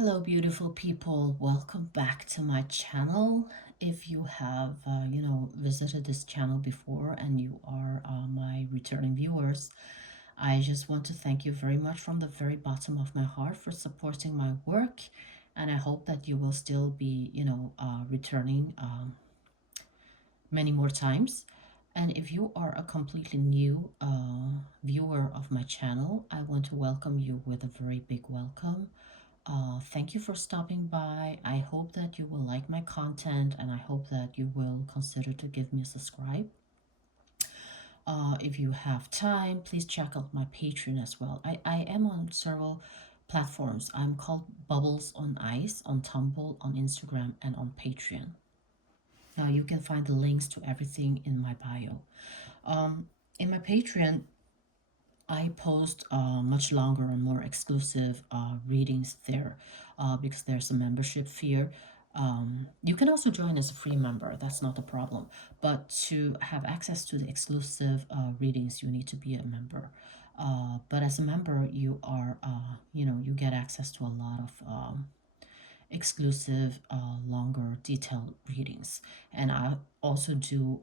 Hello, beautiful people. Welcome back to my channel. If you have, visited this channel before and you are my returning viewers, I just want to thank you very much from the very bottom of my heart for supporting my work. And I hope that you will still be, returning many more times. And if you are a completely new viewer of my channel, I want to welcome you with a very big welcome. Thank you for stopping by. I hope that you will like my content and I hope that you will consider to give me a subscribe. If you have time, please check out my Patreon as well. I am on several platforms. I'm called Bubbles on Ice, on Tumble, on Instagram, and on Patreon. Now you can find the links to everything in my bio. In my Patreon, I post much longer and more exclusive readings there because there's a membership fee. You can also join as a free member, that's not a problem. But to have access to the exclusive readings, you need to be a member. But as a member, you are, you get access to a lot of exclusive, longer, detailed readings. And I also do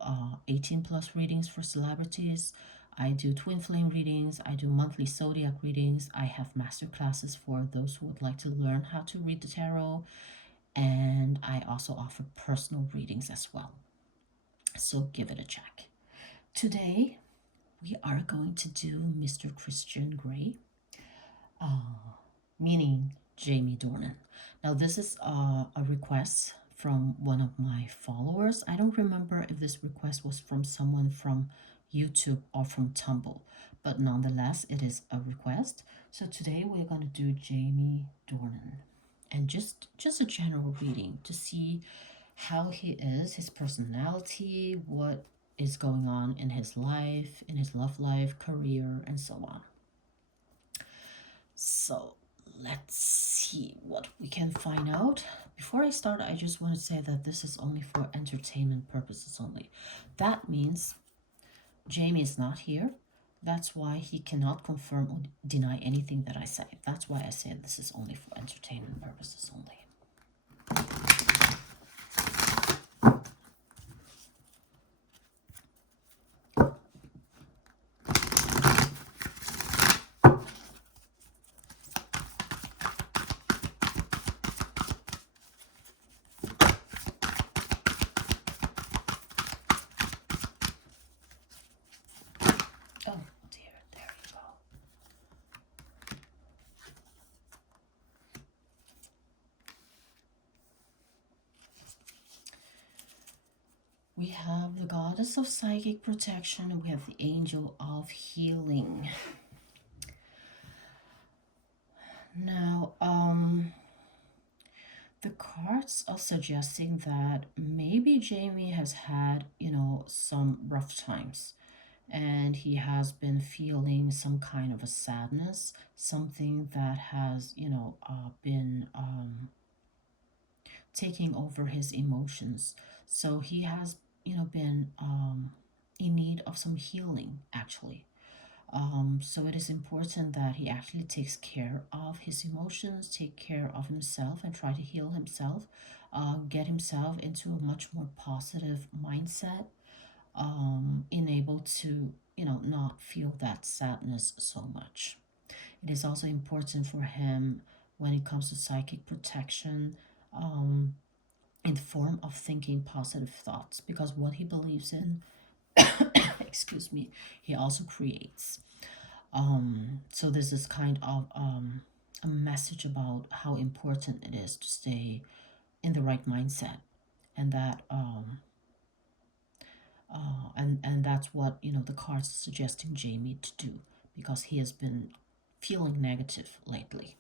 18 plus readings for celebrities. I do twin flame readings. I do monthly zodiac readings. I have master classes for those who would like to learn how to read the tarot. And I also offer personal readings as well. So give it a check. Today, we are going to do Mr. Christian Grey, meaning Jamie Dornan. Now, this is a request from one of my followers. I don't remember if this request was from someone from YouTube or from Tumble, but nonetheless, it is a request. So today we're going to do Jamie Dornan and just a general reading to see how he is, his personality, what is going on in his life, in his love life, career, and so on. So let's see what we can find out. Before I start, I just want to say that this is only for entertainment purposes only. That means Jamie is not here. That's why he cannot confirm or deny anything that I say. That's why I say this is only for entertainment purposes only. We have the goddess of psychic protection, and we have the angel of healing. Now, the cards are suggesting that maybe Jamie has had, some rough times, and he has been feeling some kind of a sadness, something that has, been taking over his emotions. So he has, been in need of some healing, actually. So it is important that he actually takes care of his emotions, take care of himself, and try to heal himself, get himself into a much more positive mindset, enable to, not feel that sadness so much. It is also important for him when it comes to psychic protection, in the form of thinking positive thoughts, because what he believes in, excuse me, he also creates. So this is kind of a message about how important it is to stay in the right mindset, and that and that's what the cards are suggesting Jamie to do, because he has been feeling negative lately.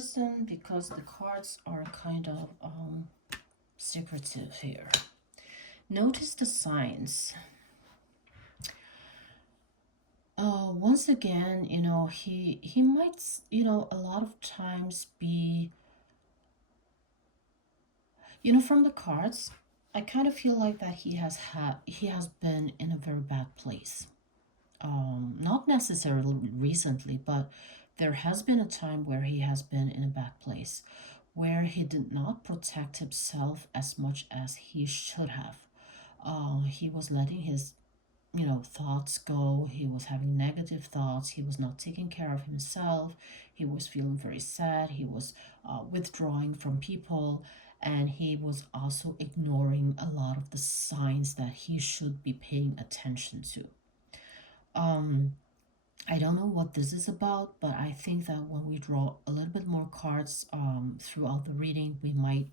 person because the cards are kind of secretive here. Notice the signs. Once again, he might, a lot of times be, from the cards, I kind of feel like that he has been in a very bad place. Not necessarily recently, but there has been a time where he has been in a bad place, where he did not protect himself as much as he should have. He was letting his thoughts go. He was having negative thoughts. He was not taking care of himself. He was feeling very sad. He was withdrawing from people, and he was also ignoring a lot of the signs that he should be paying attention to. um I don't know what this is about, but I think that when we draw a little bit more cards throughout the reading, we might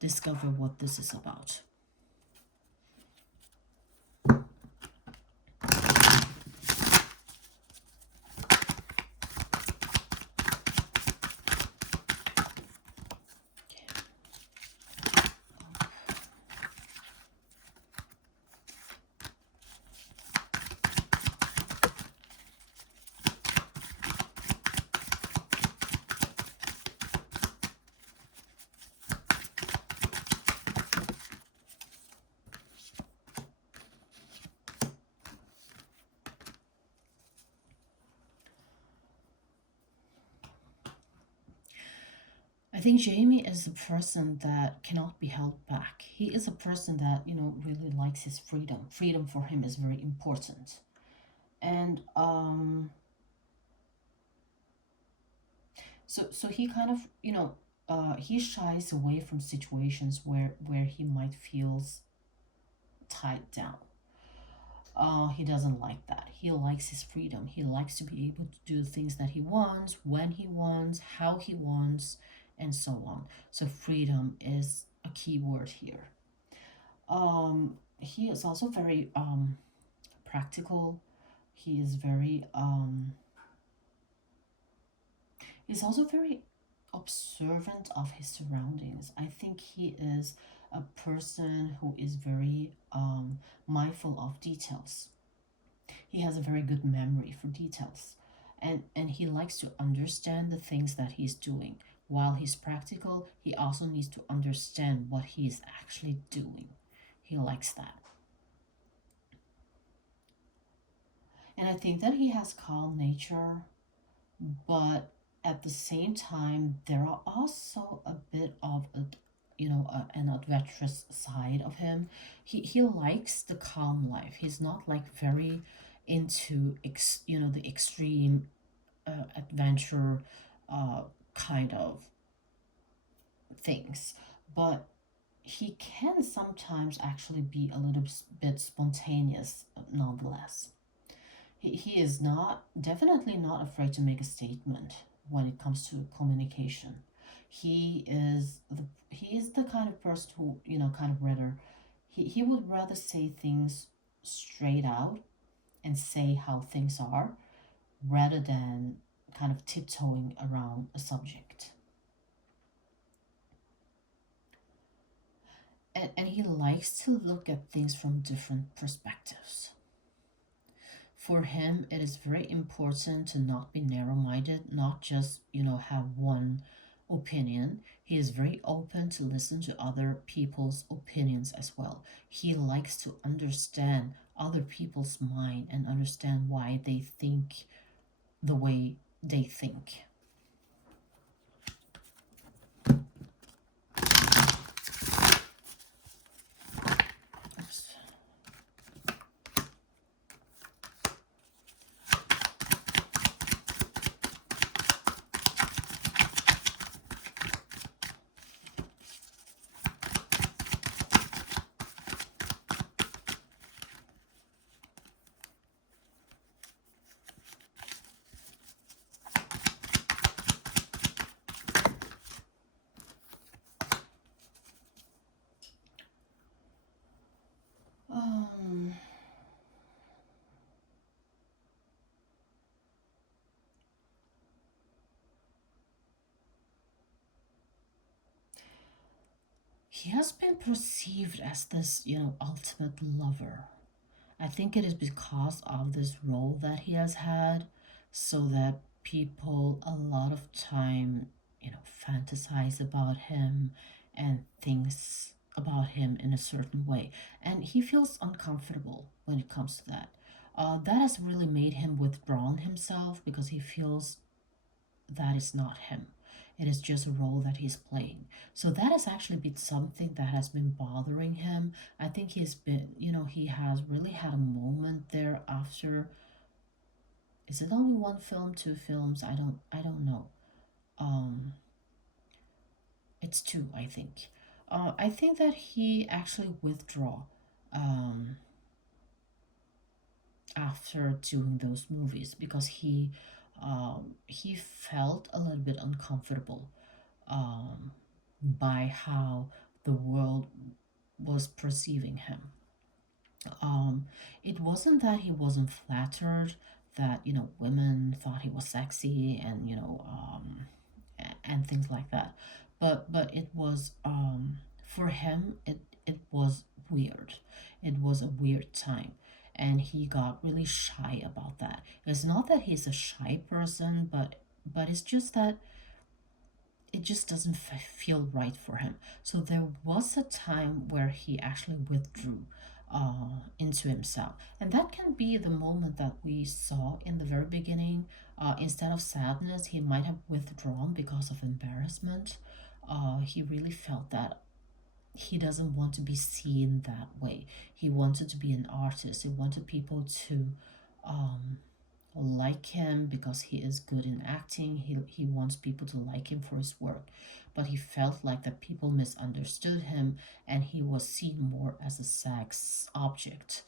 discover what this is about. I think Jamie is a person that cannot be held back. He is a person that, really likes his freedom. Freedom for him is very important. And so he kind of, he shies away from situations where he might feel tied down. He doesn't like that. He likes his freedom. He likes to be able to do things that he wants, when he wants, how he wants, and so on. So freedom is a key word here. He is also very practical. He is very he's also very observant of his surroundings. I think he is a person who is very mindful of details. He has a very good memory for details. And he likes to understand the things that he's doing. While he's practical, he also needs to understand what he is actually doing. He likes that. And I think that he has calm nature, but at the same time, there are also a bit of an adventurous side of him. He likes the calm life. He's not like very into the extreme adventure kind of things, but he can sometimes actually be a little bit spontaneous nonetheless. He is not definitely not afraid to make a statement when it comes to communication. He is the kind of person who, kind of rather, he would rather say things straight out and say how things are, rather than kind of tiptoeing around a subject. And he likes to look at things from different perspectives. For him, it is very important to not be narrow minded, not just, have one opinion. He is very open to listen to other people's opinions as well. He likes to understand other people's mind and understand why they think the way they think. Oops. He has been perceived as this, ultimate lover. I think it is because of this role that he has had, so that people a lot of time, fantasize about him and thinks about him in a certain way. And he feels uncomfortable when it comes to that. That has really made him withdrawn himself because he feels that is not him. It is just a role that he's playing. So that has actually been something that has been bothering him. I think he's been, he has really had a moment there after. Is it only one film, two films? I don't know. Um, it's two, I think. I think that he actually withdraw um, after doing those movies because he felt a little bit uncomfortable um, by how the world was perceiving him. Um, it wasn't that he wasn't flattered that women thought he was sexy and and things like that, but it was for him it was weird. It was a weird time, and he got really shy about that. It's not that he's a shy person, but it's just that it just doesn't feel right for him. So there was a time where he actually withdrew into himself. And that can be the moment that we saw in the very beginning. Instead of sadness, he might have withdrawn because of embarrassment. He really felt that he doesn't want to be seen that way. He wanted to be an artist. He wanted people to um, like him because he is good in acting. He wants people to like him for his work. But he felt like that people misunderstood him and he was seen more as a sex object.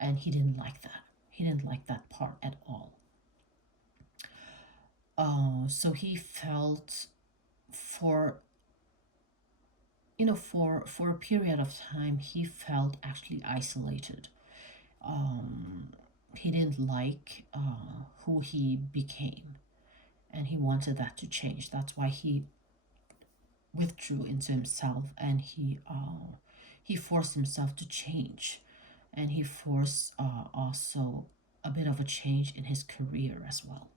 And he didn't like that. He didn't like that part at all. So he felt for for a period of time he felt actually isolated. Um, he didn't like who he became, and he wanted that to change. That's why he withdrew into himself, and he forced himself to change, and he forced also a bit of a change in his career as well.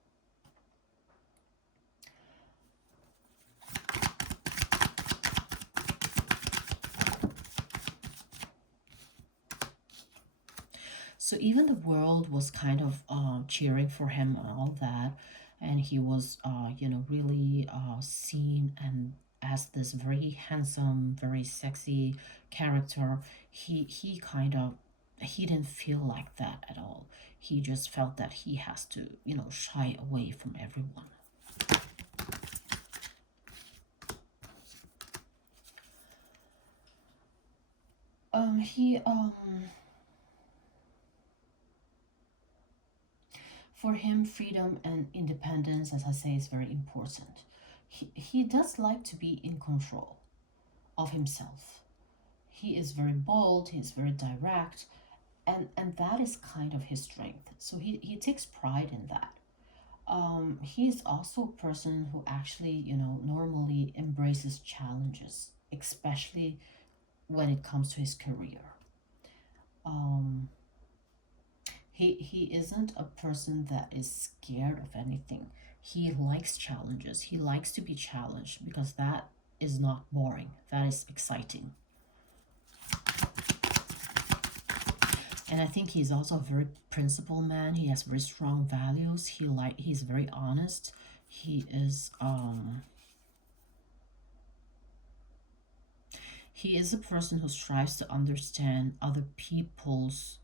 So even the world was kind of cheering for him and all that, and he was, really seen and as this very handsome, very sexy character. He kind of he didn't feel like that at all. He just felt that he has to, shy away from everyone. He For him, freedom and independence, as I say, is very important. He does like to be in control of himself. He is very bold, he's very direct, and that is kind of his strength. So he takes pride in that. He is also a person who actually, normally embraces challenges, especially when it comes to his career. Um, he isn't a person that is scared of anything. He likes challenges. He likes to be challenged because that is not boring. That is exciting. And I think he's also a very principled man. He has very strong values. He's very honest. He is a person who strives to understand other people's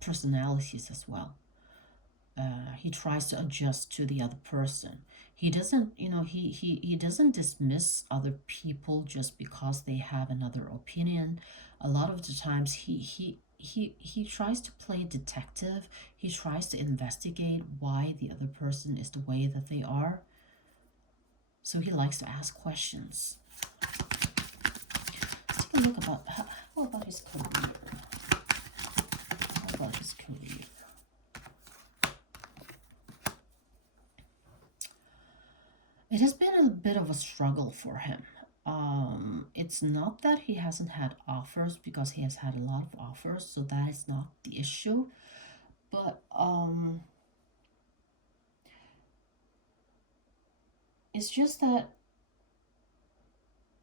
personalities as well. He tries to adjust to the other person. He doesn't, he doesn't dismiss other people just because they have another opinion. A lot of the times he tries to play detective. He tries to investigate why the other person is the way that they are. So he likes to ask questions. Let's take a look about how about his career. How about his career? It has been a bit of a struggle for him. It's not that he hasn't had offers, because he has had a lot of offers, so that is not the issue. But it's just that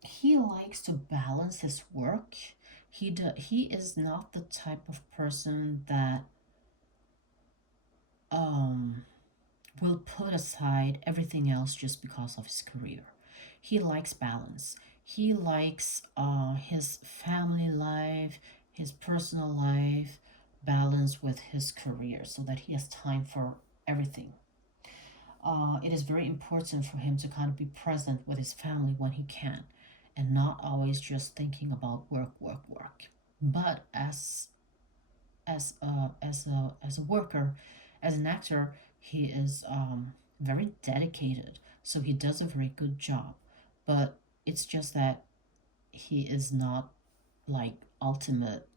he likes to balance his work. He is not the type of person that um will put aside everything else just because of his career. He likes balance. He likes his family life, his personal life, balance with his career, so that he has time for everything. It is very important for him to kind of be present with his family when he can, and not always just thinking about work, work, work. But as a worker, as an actor, he is very dedicated. So he does a very good job. But it's just that he is not like ultimate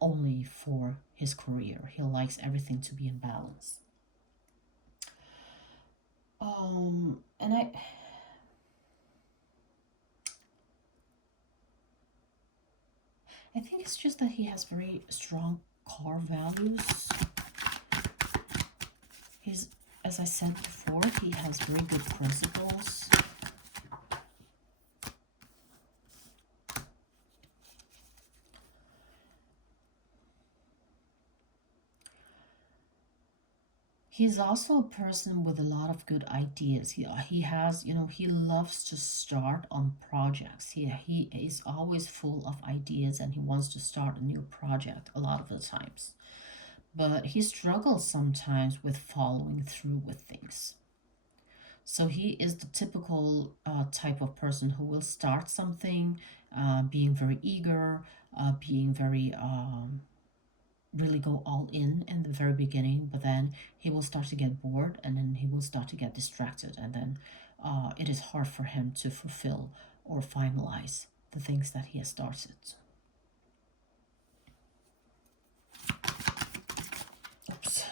only for his career. He likes everything to be in balance. And I think it's just that he has very strong core values. He's, as I said before, he has very good principles. He's also a person with a lot of good ideas. He has, he loves to start on projects. He is always full of ideas, and he wants to start a new project a lot of the times. But he struggles sometimes with following through with things. So he is the typical type of person who will start something, being very eager, being very really go all in the very beginning, but then he will start to get bored, and then he will start to get distracted, and then it is hard for him to fulfill or finalize the things that he has started. Oops.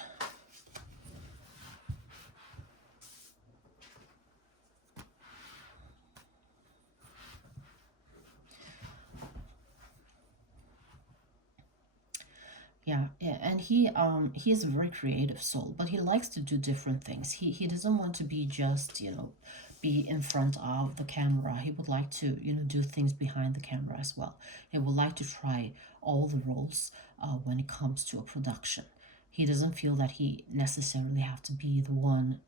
Yeah, yeah, and he is a very creative soul, but he likes to do different things. He doesn't want to be just, be in front of the camera. He would like to, do things behind the camera as well. He would like to try all the roles when it comes to a production. He doesn't feel that he necessarily have to be the one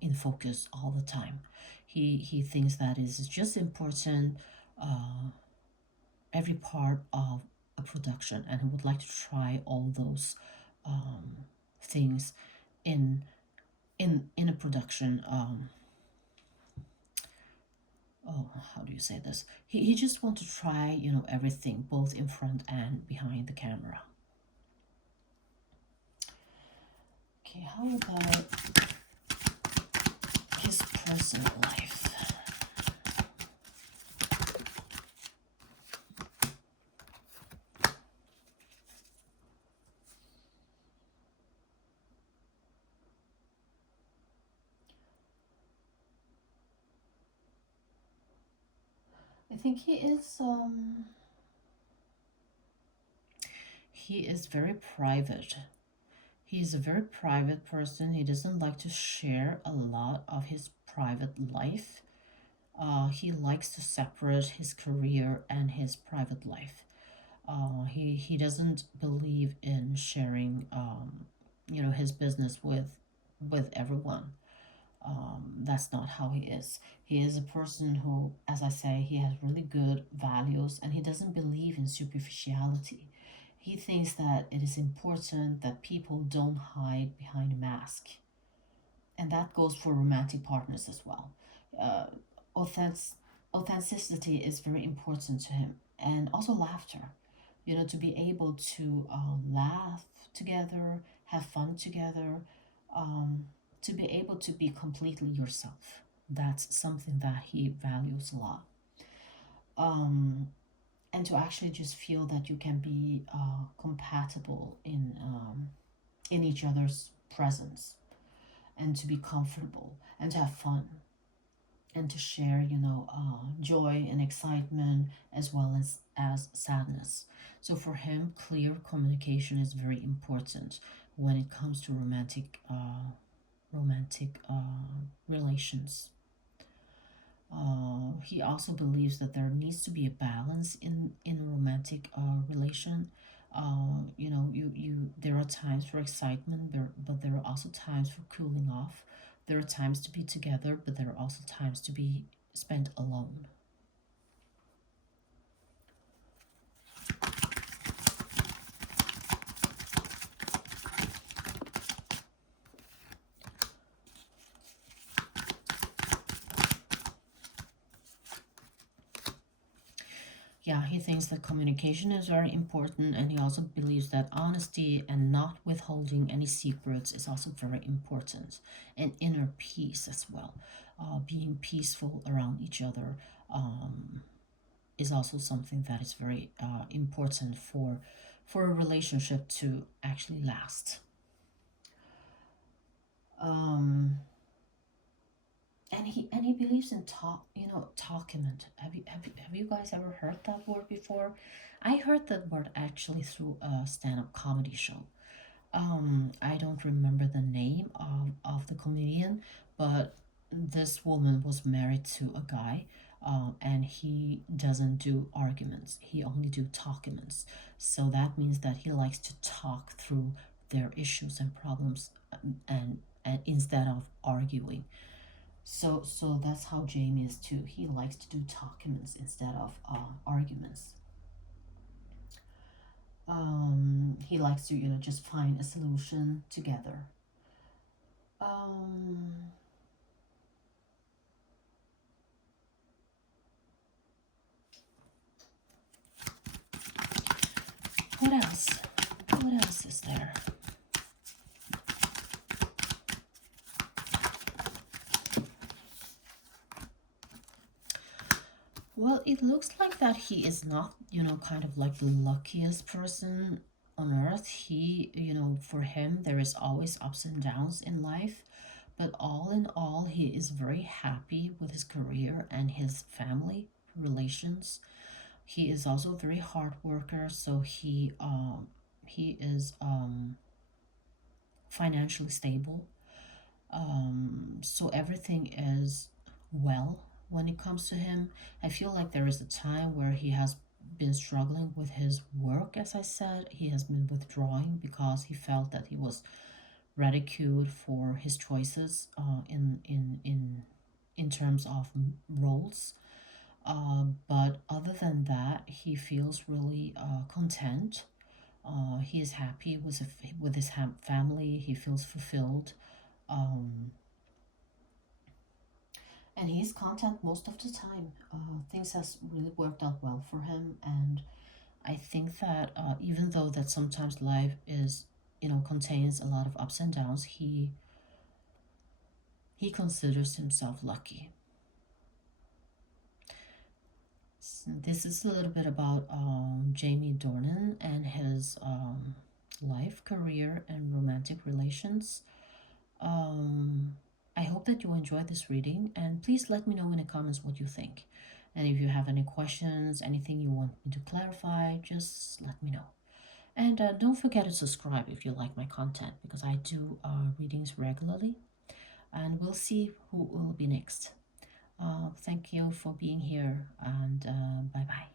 in focus all the time. He thinks that is just important, uh, every part of a production, and he would like to try all those um, things in in a production. Oh, how do you say this? He just want to try, everything, both in front and behind the camera. Okay, how about his personal life? I think he is very private. He's a very private person. He doesn't like to share a lot of his private life. He likes to separate his career and his private life. He doesn't believe in sharing, his business with everyone. That's not how he is. He is a person who, as I say, he has really good values, and he doesn't believe in superficiality. He thinks that it is important that people don't hide behind a mask, and that goes for romantic partners as well. Uh, authentic, Authenticity is very important to him, and also laughter. To be able to laugh together, have fun together, um, to be able to be completely yourself. That's something that he values a lot. Um, and to actually just feel that you can be compatible in each other's presence, and to be comfortable and to have fun. and to share, joy and excitement as well as sadness. So for him, clear communication is very important when it comes to romantic relations. He also believes that there needs to be a balance in a romantic relation. There are times for excitement, but there are also times for cooling off. There are times to be together, but there are also times to be spent alone. Yeah, he thinks that communication is very important, and he also believes that honesty and not withholding any secrets is also very important, and inner peace as well. Being peaceful around each other um, is also something that is very important for a relationship to actually last. Um, and he believes in talkiment. Have you guys ever heard that word before? I heard that word actually through a stand-up comedy show. I don't remember the name of the comedian, but this woman was married to a guy, and he doesn't do arguments. He only do talkiments. So that means that he likes to talk through their issues and problems, and instead of arguing. So that's how Jamie is too. He likes to do talkiments instead of arguments. He likes to just find a solution together. Um, what else? What else is there? Well, it looks like that he is not, kind of like the luckiest person on earth. For him, there is always ups and downs in life. But all in all, he is very happy with his career and his family relations. He is also a very hard worker, so he is financially stable. So everything is well when it comes to him. I feel like there is a time where he has been struggling with his work. As I said, he has been withdrawing because he felt that he was ridiculed for his choices in terms of roles. But other than that, he feels really content. He is happy with his family. He feels fulfilled. Um, and he's content most of the time. Things has really worked out well for him, and I think that even though that sometimes life is, contains a lot of ups and downs, he considers himself lucky. This is a little bit about Jamie Dornan and his life, career, and romantic relations. Um, I hope that you enjoyed this reading, and please let me know in the comments what you think. And if you have any questions, anything you want me to clarify, just let me know. And don't forget to subscribe if you like my content, because I do readings regularly. And we'll see who will be next. Thank you for being here, and bye bye.